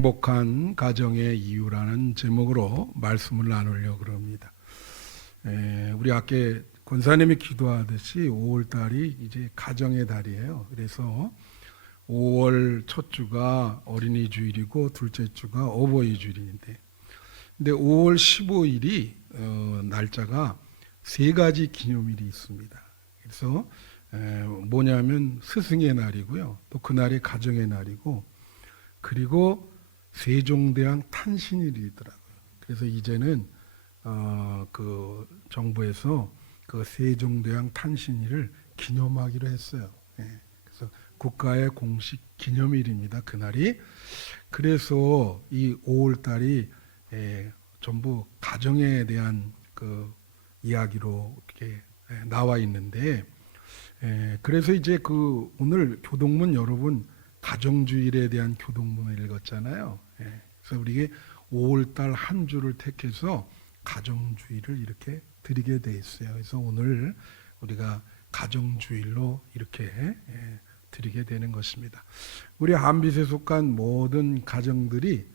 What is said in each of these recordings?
행복한 가정의 이유라는 제목으로 말씀을 나누려고 합니다. 우리 아까 권사님이 기도하듯이 5월달이 이제 가정의 달이에요. 그래서 5월 첫 주가 어린이 주일이고 둘째 주가 어버이 주일인데, 근데 5월 15일이 날짜가 세 가지 기념일이 있습니다. 그래서 뭐냐면 스승의 날이고요, 또 그날이 가정의 날이고, 그리고 세종대왕 탄신일이더라고요. 그래서 이제는 그 정부에서 그 세종대왕 탄신일을 기념하기로 했어요. 그래서 국가의 공식 기념일입니다, 그날이. 그래서 이 5월달이 전부 가정에 대한 그 이야기로 이렇게 나와 있는데, 그래서 이제 그 오늘 교동문 여러분 가정주일에 대한 교동문을 읽었잖아요. 그래서 우리가 5월달 한 주를 택해서 가정주일을 이렇게 드리게 돼 있어요. 그래서 오늘 우리가 가정주일로 이렇게 드리게 되는 것입니다. 우리 한빛에 속한 모든 가정들이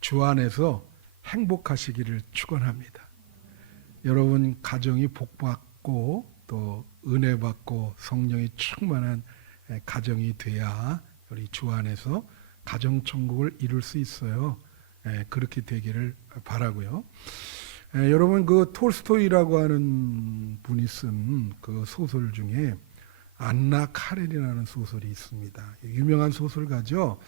주 안에서 행복하시기를 축원합니다. 여러분 가정이 복받고 또 은혜 받고 성령이 충만한 가정이 돼야 우리 주 안에서 가정천국을 이룰 수 있어요. 그렇게 되기를 바라고요. 여러분 그 톨스토이라고 하는 분이 쓴 그 소설 중에 안나 카레니나는 소설이 있습니다. 유명한 소설가죠.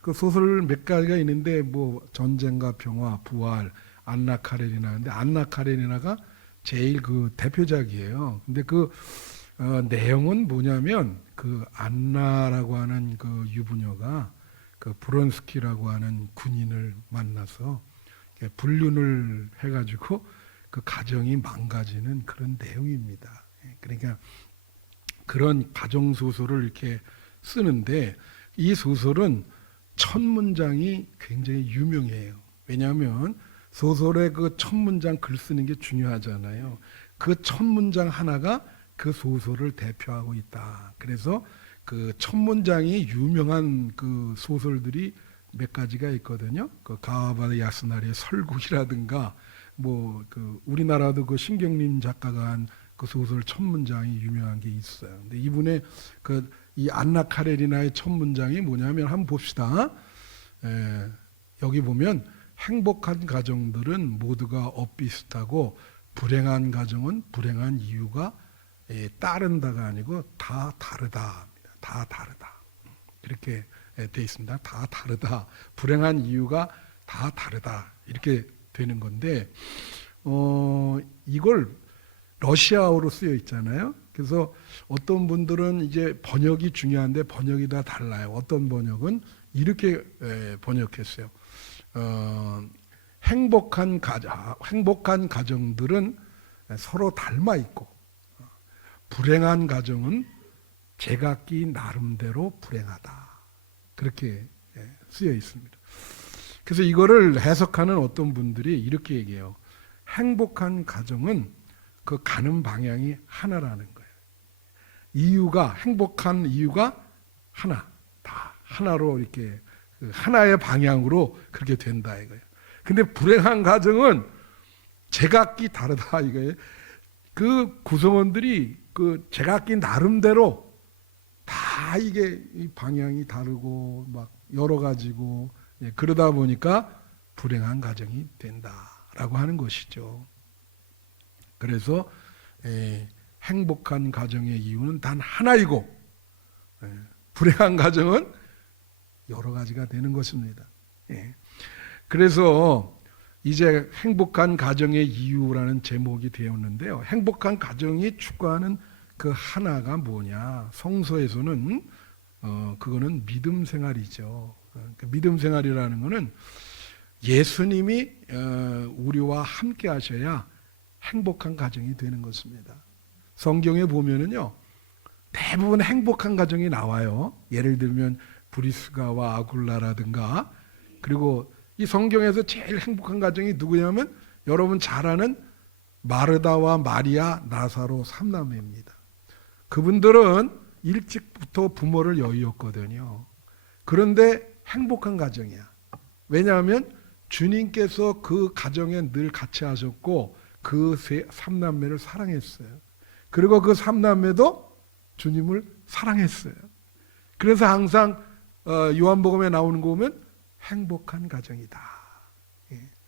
그 소설 몇 가지가 있는데 뭐 전쟁과 평화, 부활, 안나 카레니나인데 안나 카레니나가 제일 그 대표작이에요. 근데 그 내용은 뭐냐면 그 안나라고 하는 그 유부녀가 그 브론스키라고 하는 군인을 만나서 불륜을 해가지고 그 가정이 망가지는 그런 내용입니다. 그러니까 그런 가정 소설을 이렇게 쓰는데 이 소설은 첫 문장이 굉장히 유명해요. 왜냐하면 소설의 그 첫 문장 글 쓰는 게 중요하잖아요. 그 첫 문장 하나가 그 소설을 대표하고 있다. 그래서 그 첫 문장이 유명한 그 소설들이 몇 가지가 있거든요. 그 가와바드 야스나리의 설국이라든가 뭐 그 우리나라도 그 신경림 작가가 한 그 소설 첫 문장이 유명한 게 있어요. 근데 이분의 그 이 안나 카레니나의 첫 문장이 뭐냐면 한번 봅시다. 여기 보면 행복한 가정들은 모두가 엇비슷하고 불행한 가정은 불행한 이유가 따른다가 아니고 다 다르다. 다 다르다. 이렇게 돼 있습니다. 다 다르다. 불행한 이유가 다 다르다. 이렇게 되는 건데, 이걸 러시아어로 쓰여 있잖아요. 그래서 어떤 분들은 이제 번역이 중요한데 번역이 다 달라요. 어떤 번역은 이렇게 번역했어요. 행복한 가정들은 서로 닮아 있고, 불행한 가정은 제각기 나름대로 불행하다. 그렇게 쓰여 있습니다. 그래서 이거를 해석하는 어떤 분들이 이렇게 얘기해요. 행복한 가정은 그 가는 방향이 하나라는 거예요. 행복한 이유가 하나. 다 하나로 이렇게 하나의 방향으로 그렇게 된다 이거예요. 근데 불행한 가정은 제각기 다르다 이거예요. 그 구성원들이 그 제각기 나름대로 다 이게 방향이 다르고 막 여러 가지고 그러다 보니까 불행한 가정이 된다라고 하는 것이죠. 그래서 행복한 가정의 이유는 단 하나이고 불행한 가정은 여러 가지가 되는 것입니다. 그래서 이제 행복한 가정의 이유라는 제목이 되었는데요. 행복한 가정이 추구하는 그 하나가 뭐냐? 성서에서는 그거는 믿음 생활이죠. 믿음 생활이라는 거는 예수님이 우리와 함께 하셔야 행복한 가정이 되는 것입니다. 성경에 보면은요, 대부분 행복한 가정이 나와요. 예를 들면 브리스가와 아굴라라든가. 그리고 이 성경에서 제일 행복한 가정이 누구냐면 여러분 잘 아는 마르다와 마리아, 나사로 삼남매입니다. 그분들은 일찍부터 부모를 여의었거든요. 그런데 행복한 가정이야. 왜냐하면 주님께서 그 가정에 늘 같이 하셨고 그 삼남매를 사랑했어요. 그리고 그 삼남매도 주님을 사랑했어요. 그래서 항상 요한복음에 나오는 거 보면 행복한 가정이다.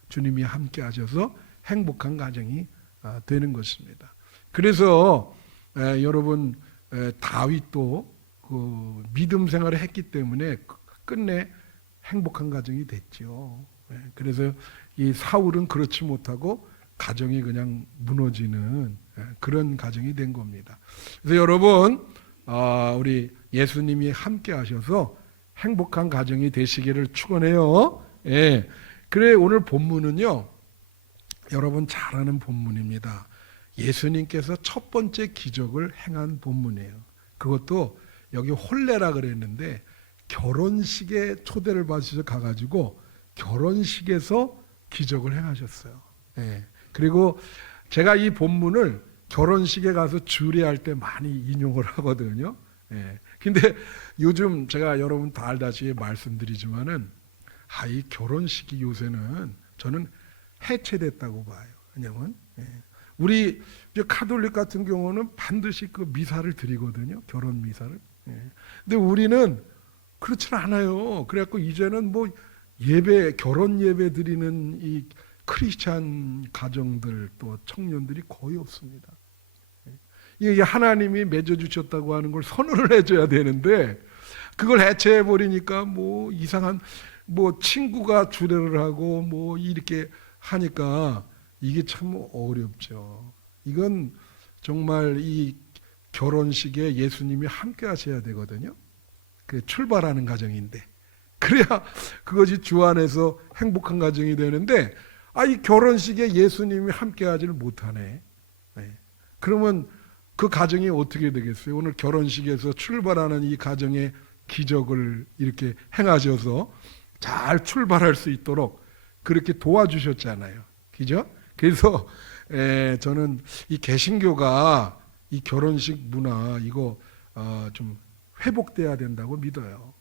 주님이 함께 하셔서 행복한 가정이 되는 것입니다. 그래서 여러분 다윗도 그 믿음 생활을 했기 때문에 끝내 행복한 가정이 됐죠. 그래서 이 사울은 그렇지 못하고 가정이 그냥 무너지는 그런 가정이 된 겁니다. 그래서 여러분 우리 예수님이 함께 하셔서 행복한 가정이 되시기를 축원해요. 예. 그래 오늘 본문은요. 여러분 잘 아는 본문입니다. 예수님께서 첫 번째 기적을 행한 본문이에요. 그것도 여기 혼례라 그랬는데 결혼식에 초대를 받으셔서 가가지고 결혼식에서 기적을 행하셨어요. 예. 그리고 제가 이 본문을 결혼식에 가서 주례할 때 많이 인용을 하거든요. 예. 근데 요즘 제가 여러분 다 알다시피 말씀드리지만은 이 결혼식이 요새는 저는 해체됐다고 봐요. 왜냐면 우리 카톨릭 같은 경우는 반드시 그 미사를 드리거든요. 결혼 미사를. 근데 우리는 그렇지 않아요. 그래갖고 이제는 뭐 예배, 결혼 예배 드리는 이 크리스찬 가정들 또 청년들이 거의 없습니다. 이게 하나님이 맺어주셨다고 하는 걸 선언을 해줘야 되는데 그걸 해체해 버리니까 뭐 이상한 뭐 친구가 주례를 하고 뭐 이렇게 하니까 이게 참 어렵죠. 이건 정말 이 결혼식에 예수님이 함께 하셔야 되거든요. 그 출발하는 가정인데 그래야 그것이 주 안에서 행복한 가정이 되는데 이 결혼식에 예수님이 함께 하지를 못하네. 그러면 그 가정이 어떻게 되겠어요? 오늘 결혼식에서 출발하는 이 가정의 기적을 이렇게 행하셔서 잘 출발할 수 있도록 그렇게 도와주셨잖아요. 그죠? 그래서 저는 이 개신교가 이 결혼식 문화 이거 좀 회복돼야 된다고 믿어요.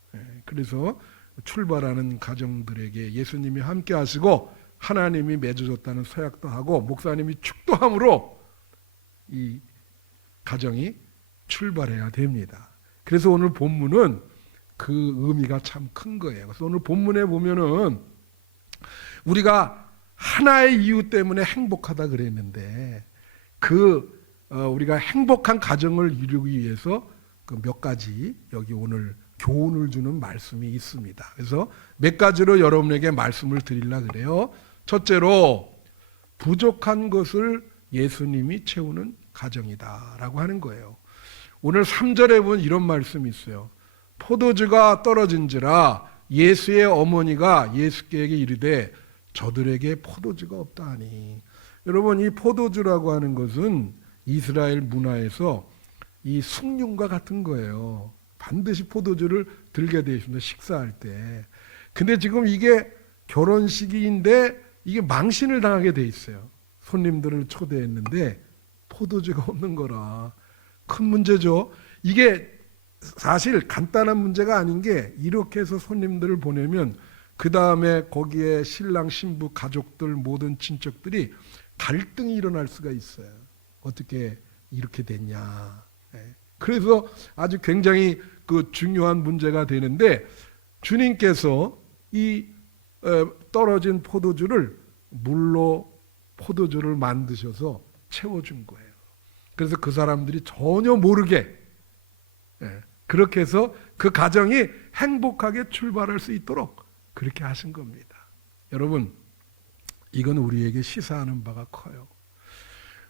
그래서 출발하는 가정들에게 예수님이 함께 하시고 하나님이 맺어줬다는 서약도 하고 목사님이 축도함으로 이 가정이 출발해야 됩니다. 그래서 오늘 본문은 그 의미가 참 큰 거예요. 그래서 오늘 본문에 보면은 우리가 하나의 이유 때문에 행복하다 그랬는데 우리가 행복한 가정을 이루기 위해서 그 몇 가지 여기 오늘 교훈을 주는 말씀이 있습니다. 그래서 몇 가지로 여러분에게 말씀을 드리려고 그래요. 첫째로 부족한 것을 예수님이 채우는 가정이다라고 하는 거예요. 오늘 3절에 보면 이런 말씀이 있어요. 포도주가 떨어진지라 예수의 어머니가 예수께에게 이르되 저들에게 포도주가 없다 하니. 여러분 이 포도주라고 하는 것은 이스라엘 문화에서 이 숭늉과 같은 거예요. 반드시 포도주를 들게 되어 있습니다. 식사할 때. 근데 지금 이게 결혼식인데 이게 망신을 당하게 돼 있어요. 손님들을 초대했는데 포도주가 없는 거라. 큰 문제죠. 이게 사실 간단한 문제가 아닌 게 이렇게 해서 손님들을 보내면 그 다음에 거기에 신랑 신부 가족들 모든 친척들이 갈등이 일어날 수가 있어요. 어떻게 이렇게 됐냐. 그래서 아주 굉장히 그 중요한 문제가 되는데 주님께서 이 떨어진 포도주를 물로 포도주를 만드셔서 채워준 거예요. 그래서 그 사람들이 전혀 모르게 그렇게 해서 그 가정이 행복하게 출발할 수 있도록 그렇게 하신 겁니다. 여러분 이건 우리에게 시사하는 바가 커요.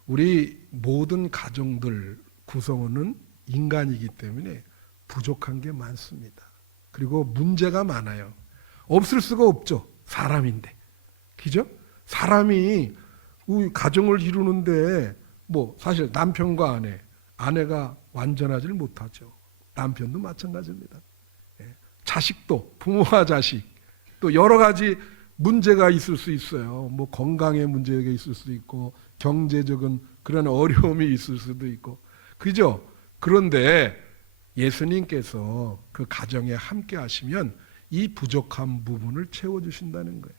우리 모든 가정들 구성원은 인간이기 때문에 부족한 게 많습니다. 그리고 문제가 많아요. 없을 수가 없죠. 사람인데. 그죠? 사람이 가정을 이루는데 뭐 사실 남편과 아내가 완전하지를 못하죠. 남편도 마찬가지입니다. 자식도 부모와 자식 또 여러 가지 문제가 있을 수 있어요. 뭐 건강의 문제가 있을 수 있고 경제적인 그런 어려움이 있을 수도 있고 그죠? 그런데 예수님께서 그 가정에 함께 하시면 이 부족한 부분을 채워주신다는 거예요.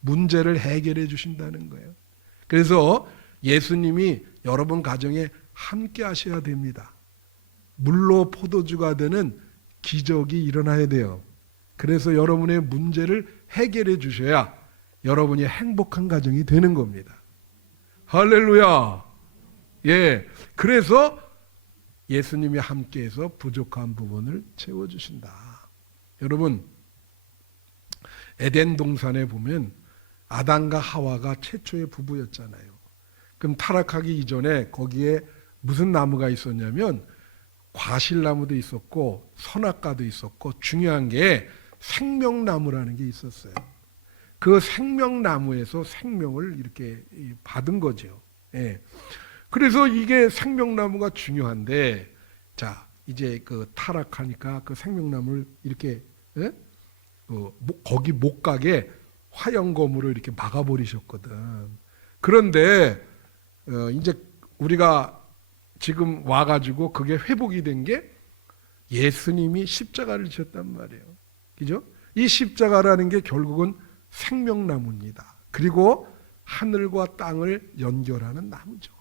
문제를 해결해 주신다는 거예요. 그래서 예수님이 여러분 가정에 함께 하셔야 됩니다. 물로 포도주가 되는 기적이 일어나야 돼요. 그래서 여러분의 문제를 해결해 주셔야 여러분이 행복한 가정이 되는 겁니다. 할렐루야. 예. 그래서 예수님이 함께해서 부족한 부분을 채워주신다. 여러분, 에덴 동산에 보면 아담과 하와가 최초의 부부였잖아요. 그럼 타락하기 이전에 거기에 무슨 나무가 있었냐면 과실나무도 있었고 선악과도 있었고 중요한 게 생명나무라는 게 있었어요. 그 생명나무에서 생명을 이렇게 받은 거죠. 예. 그래서 이게 생명나무가 중요한데, 자, 이제 그 타락하니까 그 생명나무를 이렇게, 예? 거기 못 가게 화형검으로 이렇게 막아버리셨거든. 그런데, 이제 우리가 지금 와가지고 그게 회복이 된 게 예수님이 십자가를 지셨단 말이에요. 그죠? 이 십자가라는 게 결국은 생명나무입니다. 그리고 하늘과 땅을 연결하는 나무죠.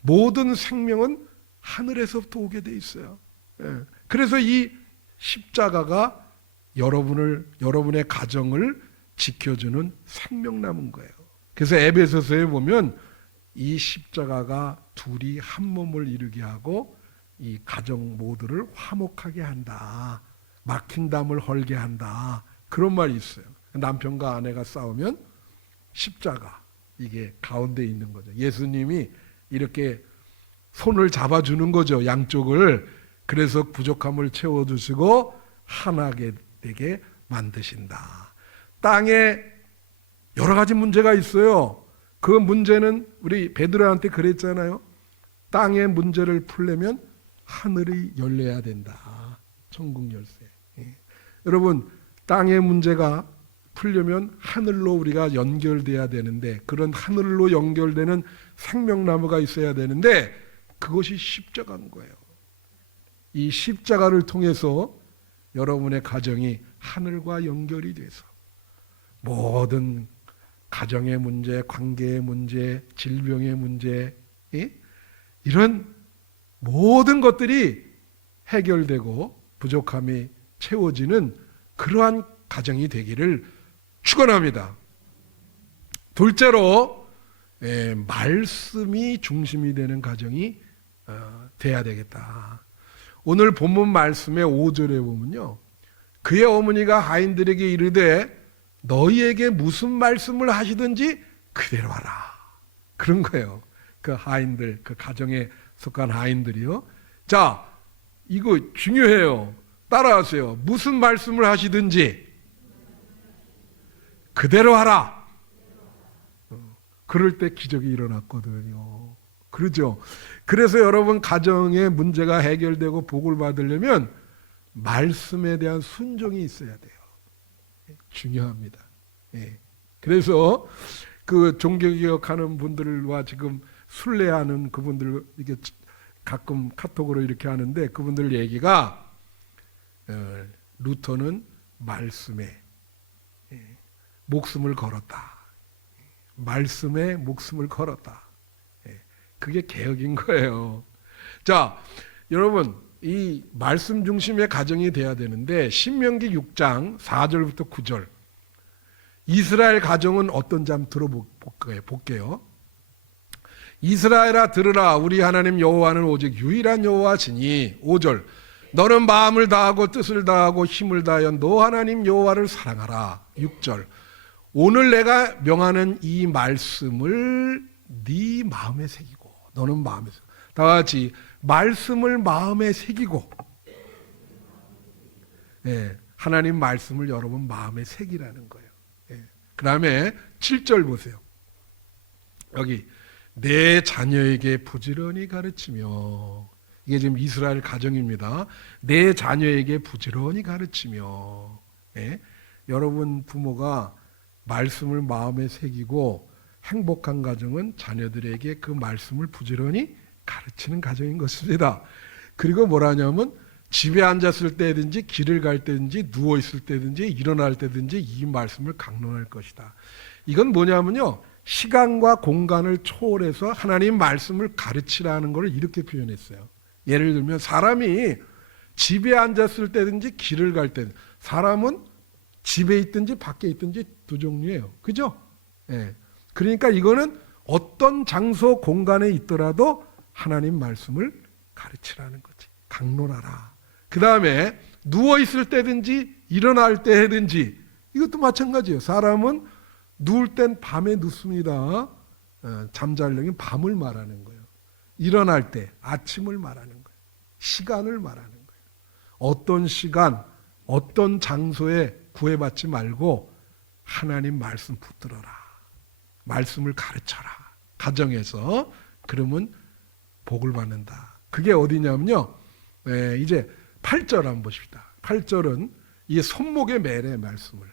모든 생명은 하늘에서부터 오게 돼 있어요. 예. 그래서 이 십자가가 여러분의 가정을 지켜주는 생명나무인 거예요. 그래서 에베소서에 보면 이 십자가가 둘이 한 몸을 이루게 하고 이 가정 모두를 화목하게 한다. 막힌 담을 헐게 한다. 그런 말이 있어요. 남편과 아내가 싸우면 십자가, 이게 가운데 있는 거죠. 예수님이 이렇게 손을 잡아주는 거죠. 양쪽을. 그래서 부족함을 채워주시고 하나게 되게 만드신다. 땅에 여러 가지 문제가 있어요. 그 문제는 우리 베드로한테 그랬잖아요. 땅의 문제를 풀려면 하늘이 열려야 된다. 천국 열쇠. 예. 여러분, 땅의 문제가 풀려면 하늘로 우리가 연결돼야 되는데, 그런 하늘로 연결되는 생명나무가 있어야 되는데 그것이 십자가인 거예요. 이 십자가를 통해서 여러분의 가정이 하늘과 연결이 돼서 모든 가정의 문제, 관계의 문제, 질병의 문제, 이런 모든 것들이 해결되고 부족함이 채워지는 그러한 가정이 되기를 축원합니다. 둘째로 말씀이 중심이 되는 가정이 돼야 되겠다. 오늘 본문 말씀의 5절에 보면요, 그의 어머니가 하인들에게 이르되 너희에게 무슨 말씀을 하시든지 그대로 하라. 그런 거예요. 그 하인들, 그 가정에 속한 하인들이요. 자, 이거 중요해요. 따라하세요. 무슨 말씀을 하시든지 그대로 하라. 그럴 때 기적이 일어났거든요. 그렇죠? 그래서 여러분 가정의 문제가 해결되고 복을 받으려면 말씀에 대한 순종이 있어야 돼요. 중요합니다. 예. 그래서 그 종교개혁하는 분들과 지금 순례하는 그분들 이게 가끔 카톡으로 이렇게 하는데 그분들 얘기가 루터는 말씀에 목숨을 걸었다. 말씀에 목숨을 걸었다. 그게 개혁인 거예요. 자, 여러분, 이 말씀 중심의 가정이 돼야 되는데 신명기 6장 4절부터 9절 이스라엘 가정은 어떤지 한번 들어볼게요. 이스라엘아 들으라. 우리 하나님 여호와는 오직 유일한 여호와시니. 5절 너는 마음을 다하고 뜻을 다하고 힘을 다하여 너 하나님 여호와를 사랑하라. 6절 오늘 내가 명하는 이 말씀을 네 마음에 새기고. 너는 마음에 새기고. 다 같이 말씀을 마음에 새기고. 예, 하나님 말씀을 여러분 마음에 새기라는 거예요. 예. 그 다음에 7절 보세요. 여기 내 자녀에게 부지런히 가르치며. 이게 지금 이스라엘 가정입니다. 내 자녀에게 부지런히 가르치며. 예? 여러분 부모가 말씀을 마음에 새기고 행복한 가정은 자녀들에게 그 말씀을 부지런히 가르치는 가정인 것입니다. 그리고 뭐라냐면 집에 앉았을 때든지 길을 갈 때든지 누워 있을 때든지 일어날 때든지 이 말씀을 강론할 것이다. 이건 뭐냐면요, 시간과 공간을 초월해서 하나님 말씀을 가르치라는 것을 이렇게 표현했어요. 예를 들면 사람이 집에 앉았을 때든지 길을 갈 때, 사람은 집에 있든지 밖에 있든지 두 종류예요. 그죠? 예. 그러니까 이거는 어떤 장소 공간에 있더라도 하나님 말씀을 가르치라는 거지. 강론하라. 그 다음에 누워 있을 때든지 일어날 때든지 이것도 마찬가지예요. 사람은 누울 땐 밤에 눕습니다. 잠자려면 밤을 말하는 거예요. 일어날 때 아침을 말하는 거예요. 시간을 말하는 거예요. 어떤 시간, 어떤 장소에 구애받지 말고 하나님 말씀 붙들어라. 말씀을 가르쳐라. 가정에서. 그러면 복을 받는다. 그게 어디냐면요, 이제 8절 한번 보십시다. 8절은 이 손목에 매래 말씀을.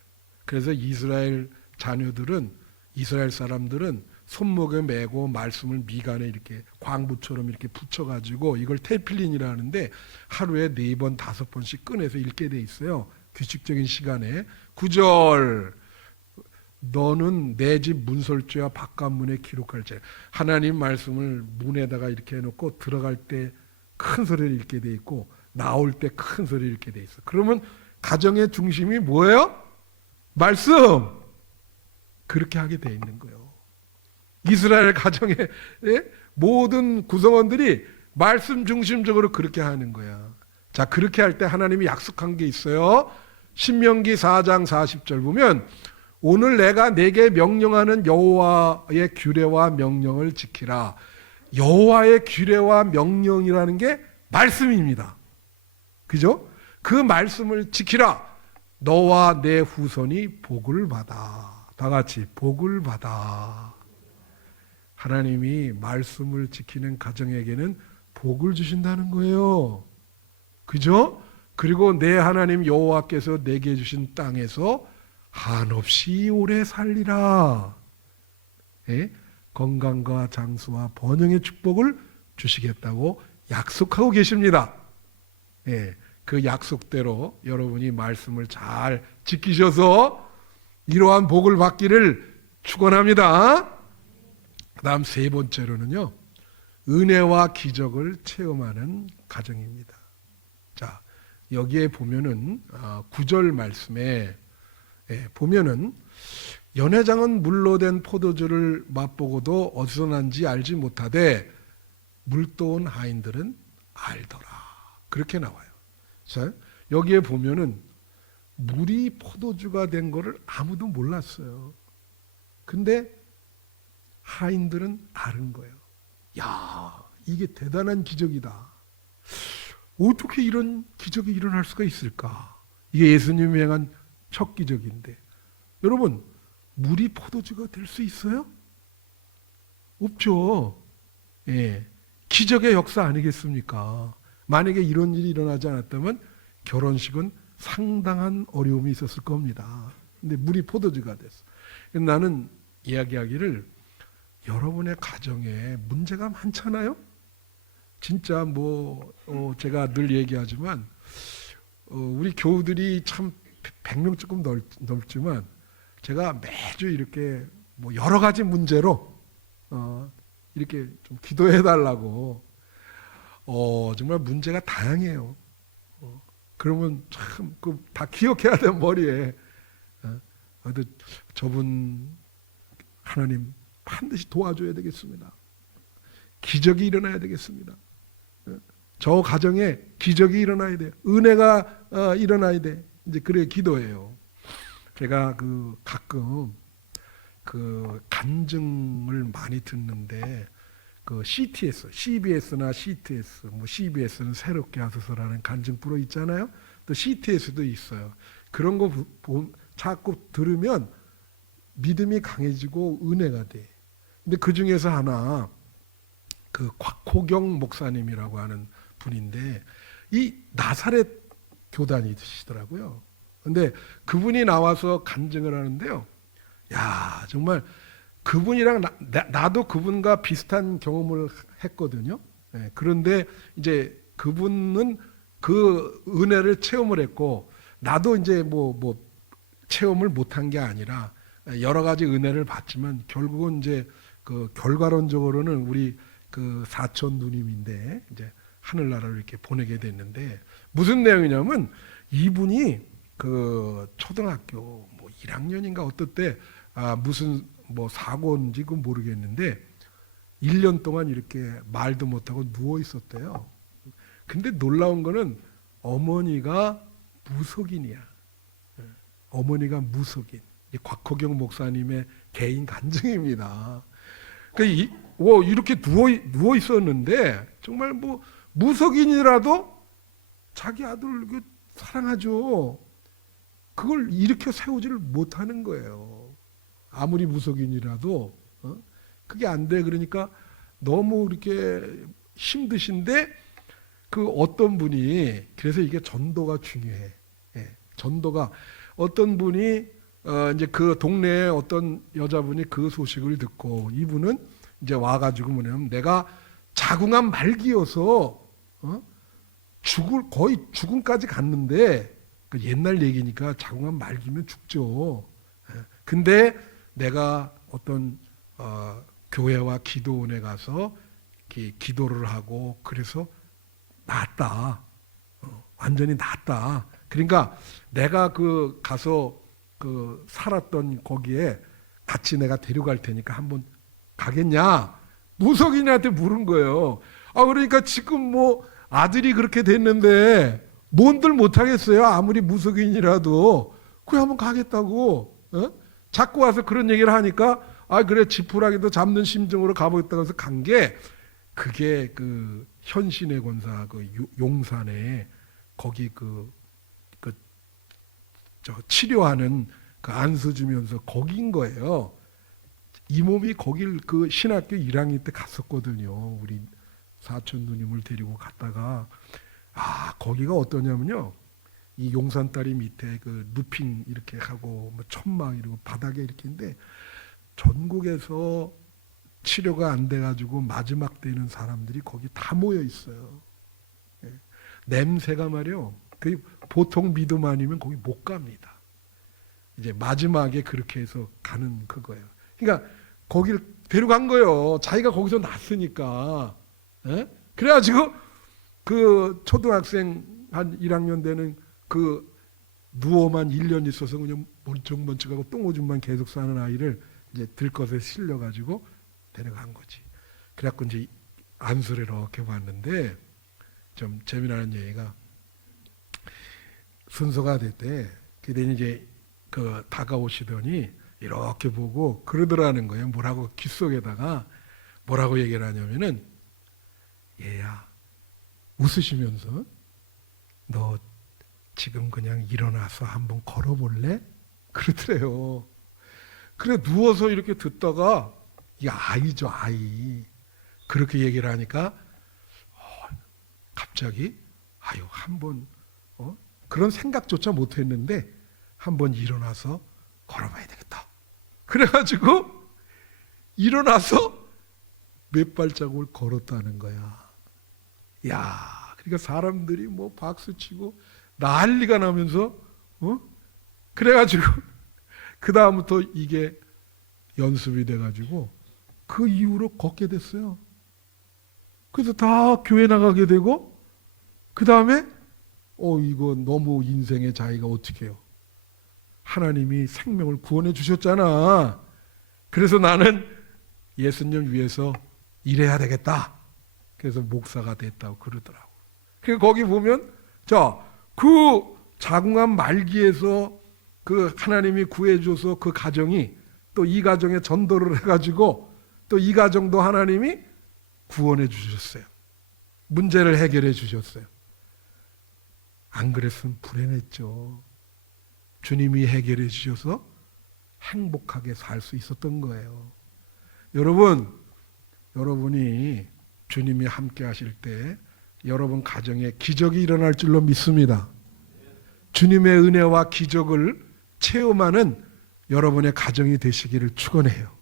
그래서 이스라엘 자녀들은, 이스라엘 사람들은 손목에 매고 말씀을 미간에 이렇게 광부처럼 이렇게 붙여가지고 이걸 테필린이라 하는데 하루에 4번 5번씩 꺼내서 읽게 돼 있어요. 규칙적인 시간에. 9절, 너는 내 집 문설주와 바깥문에 기록할지. 하나님 말씀을 문에다가 이렇게 해놓고 들어갈 때 큰 소리를 읽게 돼 있고 나올 때 큰 소리를 읽게 돼 있어. 그러면 가정의 중심이 뭐예요? 말씀. 그렇게 하게 돼 있는 거예요. 이스라엘 가정의 모든 구성원들이 말씀 중심적으로 그렇게 하는 거야. 자, 그렇게 할 때 하나님이 약속한 게 있어요. 신명기 4장 40절 보면 오늘 내가 내게 명령하는 여호와의 규례와 명령을 지키라. 여호와의 규례와 명령이라는 게 말씀입니다. 그죠? 그 말씀을 지키라. 너와 내 후손이 복을 받아. 다 같이 복을 받아. 하나님이 말씀을 지키는 가정에게는 복을 주신다는 거예요. 그죠? 그리고 내 하나님 여호와께서 내게 주신 땅에서 한없이 오래 살리라. 예? 건강과 장수와 번영의 축복을 주시겠다고 약속하고 계십니다. 예, 그 약속대로 여러분이 말씀을 잘 지키셔서 이러한 복을 받기를 축원합니다. 그 다음 3번째로는요, 은혜와 기적을 체험하는 가정입니다. 자, 여기에 보면은 9절 말씀에 보면은 연회장은 물로 된 포도주를 맛보고도 어디서 난지 알지 못하되 물도온 하인들은 알더라. 그렇게 나와요. 자, 여기에 보면은 물이 포도주가 된 거를 아무도 몰랐어요. 근데 하인들은 아는 거예요. 야, 이게 대단한 기적이다. 어떻게 이런 기적이 일어날 수가 있을까? 이게 예수님이 행한 첫 기적인데, 여러분, 물이 포도주가 될 수 있어요? 없죠. 예, 기적의 역사 아니겠습니까? 만약에 이런 일이 일어나지 않았다면 결혼식은 상당한 어려움이 있었을 겁니다. 근데 물이 포도주가 됐어. 나는 이야기하기를, 여러분의 가정에 문제가 많잖아요. 진짜 제가 늘 얘기하지만 우리 교우들이 참 100명 조금 넘지만 제가 매주 이렇게 여러 가지 문제로 이렇게 좀 기도해 달라고, 정말 문제가 다양해요. 그러면 참 다 기억해야 돼, 머리에. 저분 하나님 반드시 도와줘야 되겠습니다. 기적이 일어나야 되겠습니다. 저 가정에 기적이 일어나야 돼요. 은혜가 일어나야 돼. 이제 그래 기도해요. 제가 가끔 간증을 많이 듣는데 CTS, CBS나 CTS, CBS는 새롭게 하소서라는 간증 프로 있잖아요. 또 CTS도 있어요. 그런 거 자꾸 들으면 믿음이 강해지고 은혜가 돼. 근데 그 중에서 하나, 곽호경 목사님이라고 하는 분인데, 이 나사렛 교단이시더라고요. 근데 그분이 나와서 간증을 하는데요. 야, 정말 그분이랑 나도 그분과 비슷한 경험을 했거든요. 네, 그런데 이제 그분은 그 은혜를 체험을 했고 나도 이제 뭐 체험을 못한 게 아니라 여러 가지 은혜를 받지만 결국은 이제 그 결과론적으로는 우리 그 사촌 누님인데 이제 하늘나라를 이렇게 보내게 됐는데 무슨 내용이냐면 이분이 그 초등학교 뭐 1학년인가 어떨 때 무슨 뭐 사고인지 그건 모르겠는데 1년 동안 이렇게 말도 못하고 누워 있었대요. 근데 놀라운 거는 어머니가 무속인이야. 어머니가 무속인. 곽호경 목사님의 개인 간증입니다. 그러니까 이렇게 누워 있었는데 정말 뭐 무속인이라도 자기 아들을 사랑하죠. 그걸 일으켜 세우지를 못하는 거예요. 아무리 무속인이라도 그게 안 돼. 그러니까 너무 이렇게 힘드신데 그 어떤 분이 그래서 이게 전도가 중요해. 전도가 어떤 분이 이제 그 동네에 어떤 여자분이 그 소식을 듣고 이분은 이제 와가지고 뭐냐면 내가 자궁암 말기여서 거의 죽음까지 갔는데 그 옛날 얘기니까 자궁암 말기면 죽죠. 근데 내가 어떤 교회와 기도원에 가서 기도를 하고 그래서 낫다. 완전히 낫다. 그러니까 내가 그 가서 그 살았던 거기에 같이 내가 데려갈 테니까 한번 가겠냐? 무속인한테 물은 거예요. 그러니까 지금 뭐 아들이 그렇게 됐는데 뭔들 못하겠어요. 아무리 무속인이라도 그래 한번 가겠다고. 자꾸 와서 그런 얘기를 하니까 그래 지푸라기도 잡는 심정으로 가보겠다고 해서 간 게 그게 그 현신의 권사 그 용산에 거기 저 치료하는 그 안수 주면서 거긴 거예요. 이 몸이 거길 그 신학교 1학년 때 갔었거든요. 우리 사촌 누님을 데리고 갔다가 거기가 어떠냐면요. 이 용산다리 밑에 그 루핑 이렇게 하고 뭐 천막 이러고 바닥에 이렇게인데 전국에서 치료가 안 돼가지고 마지막 되는 사람들이 거기 다 모여 있어요. 냄새가 말이요. 그 보통 믿음 아니면 거기 못 갑니다. 이제 마지막에 그렇게 해서 가는 그거예요. 그러니까 거기를 데려간 거예요. 자기가 거기서 났으니까. 그래가지고 그 초등학생 한 1학년 되는 그 누워만 1년 있어서 그냥 멀쩡멀쩡하고 똥오줌만 계속 싸는 아이를 이제 들것에 실려가지고 데려간 거지. 그래갖고 이제 안수를 이렇게 봤는데 좀 재미나는 얘기가 순서가 됐대. 그랬더니 이제 그 다가오시더니 이렇게 보고 그러더라는 거예요. 뭐라고 귓속에다가 뭐라고 얘기를 하냐면은 얘야 웃으시면서 너 지금 그냥 일어나서 한번 걸어볼래? 그러더래요. 그래 누워서 이렇게 듣다가 이 아이죠 아이. 그렇게 얘기를 하니까 갑자기 한번 그런 생각조차 못했는데 한번 일어나서 걸어봐야 되겠다. 그래가지고 일어나서 몇 발자국을 걸었다는 거야. 그러니까 사람들이 뭐 박수치고 난리가 나면서 그래가지고 그 다음부터 이게 연습이 돼가지고 그 이후로 걷게 됐어요. 그래서 다 교회 나가게 되고 그 다음에 이거 너무 인생의 자기가 어떻게 해요? 하나님이 생명을 구원해 주셨잖아. 그래서 나는 예수님 위해서 일해야 되겠다. 그래서 목사가 됐다고 그러더라고. 그러니까 거기 보면 그 자궁암 말기에서 그 하나님이 구해줘서 그 가정이 또 이 가정에 전도를 해가지고 또 이 가정도 하나님이 구원해 주셨어요. 문제를 해결해 주셨어요. 안 그랬으면 불행했죠. 주님이 해결해 주셔서 행복하게 살 수 있었던 거예요. 여러분이 주님이 함께 하실 때 여러분 가정에 기적이 일어날 줄로 믿습니다. 주님의 은혜와 기적을 체험하는 여러분의 가정이 되시기를 축원해요.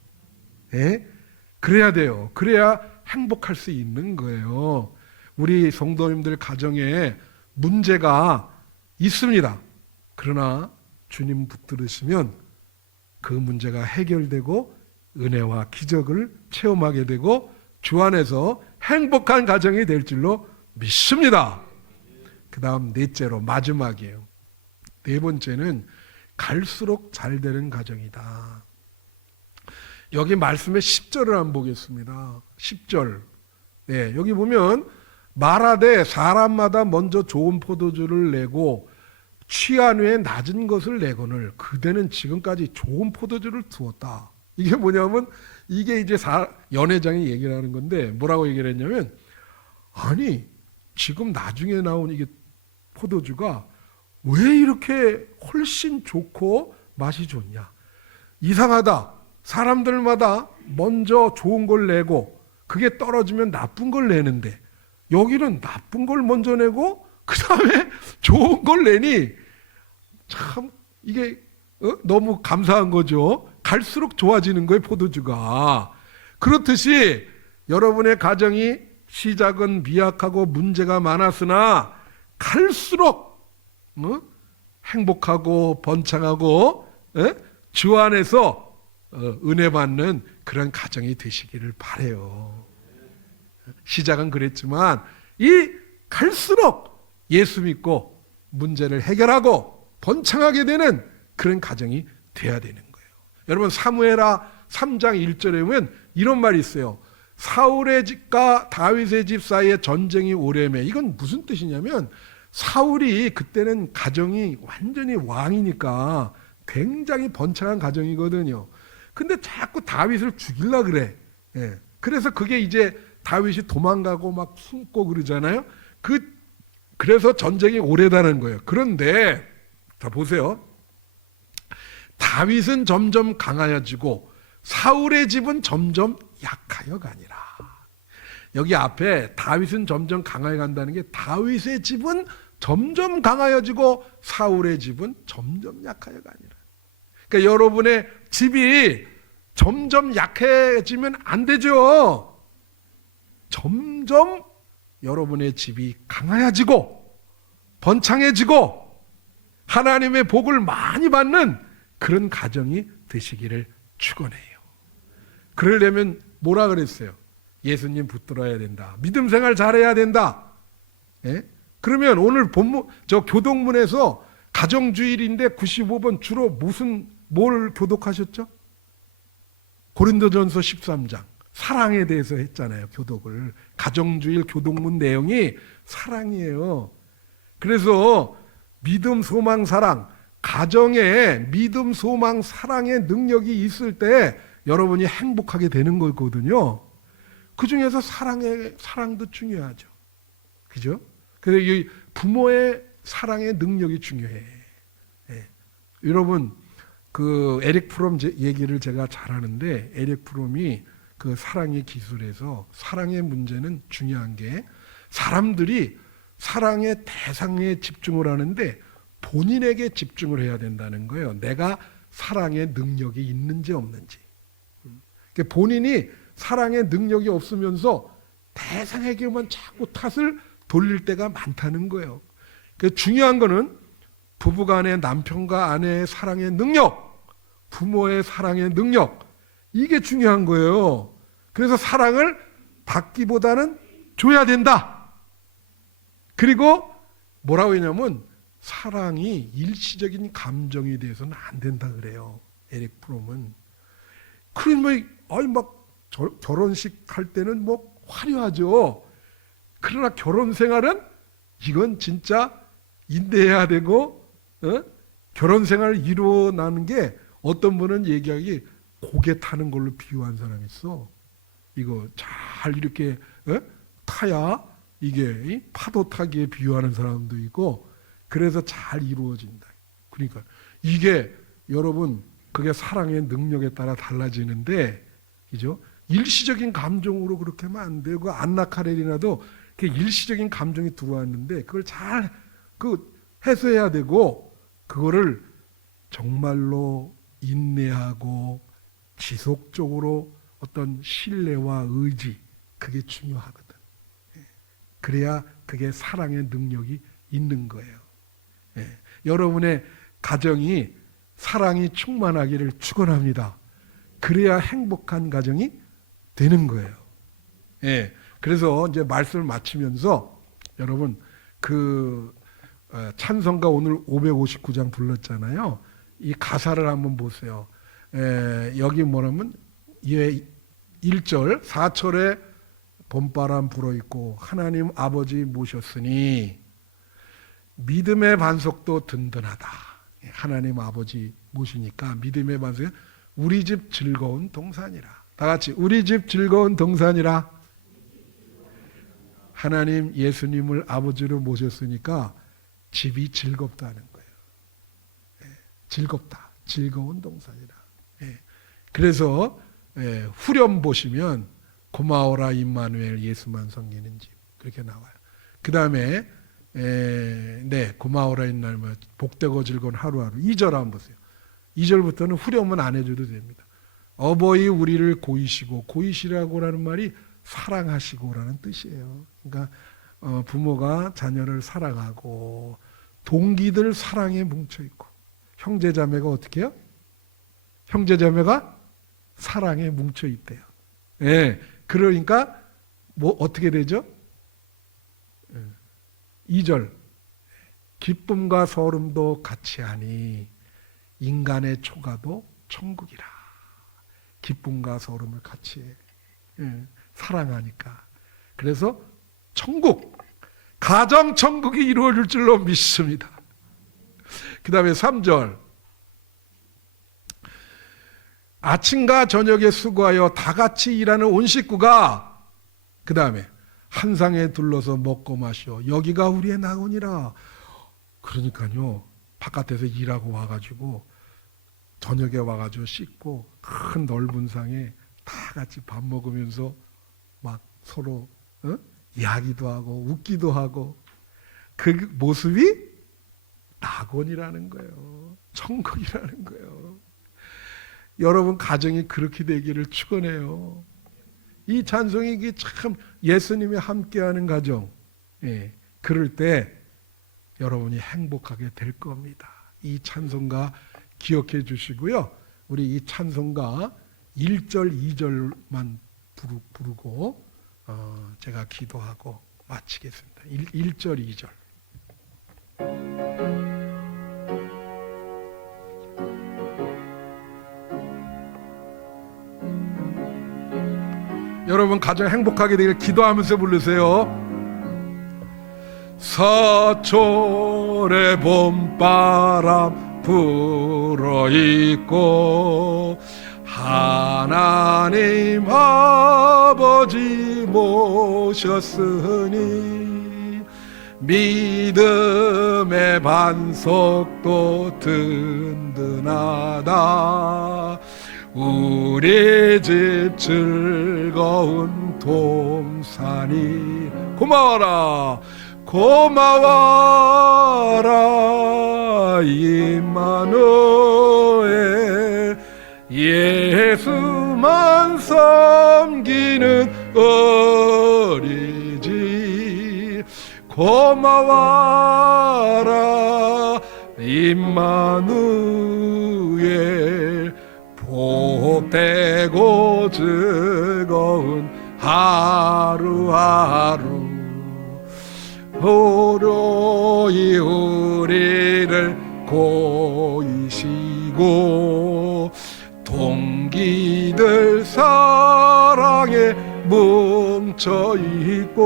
그래야 돼요. 그래야 행복할 수 있는 거예요. 우리 성도님들 가정에 문제가 있습니다. 그러나 주님 붙들으시면 그 문제가 해결되고 은혜와 기적을 체험하게 되고 주 안에서 행복한 가정이 될 줄로 믿습니다. 그 다음 넷째로 마지막이에요. 네 번째는 갈수록 잘 되는 가정이다. 여기 말씀의 10절을 한번 보겠습니다. 10절. 네, 여기 보면 말하되 사람마다 먼저 좋은 포도주를 내고 취한 후에 낮은 것을 내거늘 그대는 지금까지 좋은 포도주를 두었다. 이게 뭐냐면 이게 이제 연회장이 얘기를 하는 건데 뭐라고 얘기를 했냐면 아니 지금 나중에 나온 이게 포도주가 왜 이렇게 훨씬 좋고 맛이 좋냐. 이상하다. 사람들마다 먼저 좋은 걸 내고 그게 떨어지면 나쁜 걸 내는데 여기는 나쁜 걸 먼저 내고 그 다음에 좋은 걸 내니 참 이게 너무 감사한 거죠. 갈수록 좋아지는 거예요, 포도주가. 그렇듯이 여러분의 가정이 시작은 미약하고 문제가 많았으나 갈수록 행복하고 번창하고 주 안에서 은혜 받는 그런 가정이 되시기를 바라요. 시작은 그랬지만 이 갈수록 예수 믿고 문제를 해결하고 번창하게 되는 그런 가정이 돼야 되는 거예요. 여러분 사무엘하 3장 1절에 보면 이런 말이 있어요. 사울의 집과 다윗의 집 사이에 전쟁이 오래매. 이건 무슨 뜻이냐면 사울이 그때는 가정이 완전히 왕이니까 굉장히 번창한 가정이거든요. 근데 자꾸 다윗을 죽이려고 그래. 예. 그래서 그게 이제 다윗이 도망가고 막 숨고 그러잖아요. 그래서 전쟁이 오래다는 거예요. 그런데 자 보세요. 다윗은 점점 강하여지고 사울의 집은 점점 약하여 가니라. 여기 앞에 다윗은 점점 강하여 간다는 게 다윗의 집은 점점 강하여지고 사울의 집은 점점 약하여 가니라. 그러니까 여러분의 집이 점점 약해지면 안 되죠. 점점 여러분의 집이 강해지고 번창해지고 하나님의 복을 많이 받는 그런 가정이 되시기를 축원해요. 그러려면 뭐라 그랬어요? 예수님 붙들어야 된다. 믿음 생활 잘해야 된다. 예? 그러면 오늘 본문 저 교독문에서 가정주일인데 95번 주로 뭘 교독하셨죠? 고린도전서 13장 사랑에 대해서 했잖아요. 교독을. 가정주일 교독문 내용이 사랑이에요. 그래서 믿음, 소망, 사랑, 가정에 믿음, 소망, 사랑의 능력이 있을 때 여러분이 행복하게 되는 거거든요. 그 중에서 사랑도 중요하죠. 그죠? 그래서 이 부모의 사랑의 능력이 중요해. 예. 여러분, 그 에릭 프롬 얘기를 제가 잘 하는데, 에릭 프롬이 그 사랑의 기술에서 사랑의 문제는 중요한 게 사람들이 사랑의 대상에 집중을 하는데 본인에게 집중을 해야 된다는 거예요. 내가 사랑의 능력이 있는지 없는지. 그러니까 본인이 사랑의 능력이 없으면서 대상에게만 자꾸 탓을 돌릴 때가 많다는 거예요. 그러니까 중요한 거는 부부간의 남편과 아내의 사랑의 능력, 부모의 사랑의 능력, 이게 중요한 거예요. 그래서 사랑을 받기보다는 줘야 된다. 그리고 뭐라고 했냐면 사랑이 일시적인 감정이 돼서는 안 된다 그래요. 에릭 프롬은. 그러면 막 결혼식 할 때는 뭐 화려하죠. 그러나 결혼 생활은 이건 진짜 인내해야 되고 결혼 생활을 이루어나는 게 어떤 분은 얘기하기 고개 타는 걸로 비유한 사람이 있어. 이거 잘 이렇게 타야 이게 파도 타기에 비유하는 사람도 있고 그래서 잘 이루어진다. 그러니까 이게 여러분 그게 사랑의 능력에 따라 달라지는데 그죠? 일시적인 감정으로 그렇게 하면 안 되고 안나 카레리나도 일시적인 감정이 들어왔는데 그걸 잘 해소해야 되고 그거를 정말로 인내하고 지속적으로 어떤 신뢰와 의지 그게 중요하거든. 그래야 그게 사랑의 능력이 있는 거예요. 예. 여러분의 가정이 사랑이 충만하기를 축원합니다. 그래야 행복한 가정이 되는 거예요. 예. 그래서 이제 말씀을 마치면서 여러분 찬송가 오늘 559장 불렀잖아요. 이 가사를 한번 보세요. 여기 뭐냐면 1절 4절에 봄바람 불어있고 하나님 아버지 모셨으니 믿음의 반석도 든든하다. 하나님 아버지 모시니까 믿음의 반석이 우리 집 즐거운 동산이라. 다 같이 우리 집 즐거운 동산이라. 하나님 예수님을 아버지로 모셨으니까 집이 즐겁다는 거예요. 즐겁다. 즐거운 동산이라. 그래서 후렴 보시면 고마워라 임마누엘 예수만 섬기는 집 그렇게 나와요. 그 다음에 고마워라 임마누엘 복되고 즐거운 하루하루 2절 한번 보세요. 2절부터는 후렴은 안 해줘도 됩니다. 어버이 우리를 고이시고 고이시라고라는 말이 사랑하시고라는 뜻이에요. 그러니까 부모가 자녀를 사랑하고 동기들 사랑에 뭉쳐있고 형제자매가 어떻게 해요? 형제자매가 사랑에 뭉쳐있대요. 예, 그러니까 뭐 어떻게 되죠? 2절 기쁨과 소름도 같이 하니 인간의 초가도 천국이라. 기쁨과 소름을 같이 해. 사랑하니까. 그래서 천국, 가정 천국이 이루어질 줄로 믿습니다. 그 다음에 3절 아침과 저녁에 수고하여 다 같이 일하는 온 식구가 그 다음에 한 상에 둘러서 먹고 마시어 여기가 우리의 낙원이라. 그러니까요 바깥에서 일하고 와가지고 저녁에 와가지고 씻고 큰 넓은 상에 다 같이 밥 먹으면서 막 서로 이야기도 하고 웃기도 하고 그 모습이 낙원이라는 거예요. 천국이라는 거예요. 여러분 가정이 그렇게 되기를 축원해요. 이 찬송이 참 예수님이 함께하는 가정, 그럴 때 여러분이 행복하게 될 겁니다. 이 찬송가 기억해 주시고요. 우리 이 찬송가 1절, 2절만 부르고 제가 기도하고 마치겠습니다. 1절, 2절. 여러분 가정 행복하게 되길 기도하면서 부르세요. 서초래 봄바람 불어있고 하나님 아버지 모셨으니 믿음의 반석도 든든하다. 우리 집 즐거운 동산이 고마워라 고마워라 임마누엘 예수만 섬기는 어린이집 고마워라 임마누엘 복되고 즐거운 하루하루 도로이 우리를 고이시고 동기들 사랑에 뭉쳐있고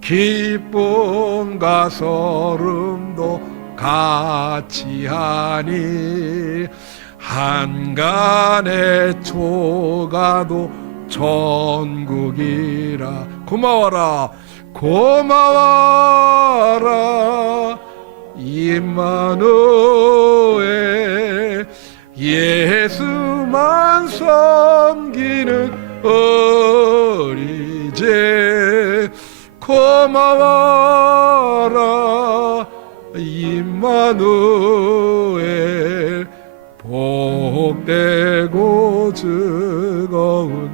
기쁨과 소름도 같이 하니 한간의 초가도 천국이라. 고마워라 고마워라 임마누엘 예수만 섬기는 어린이집 고마워라 임마누엘 복되고 즐거운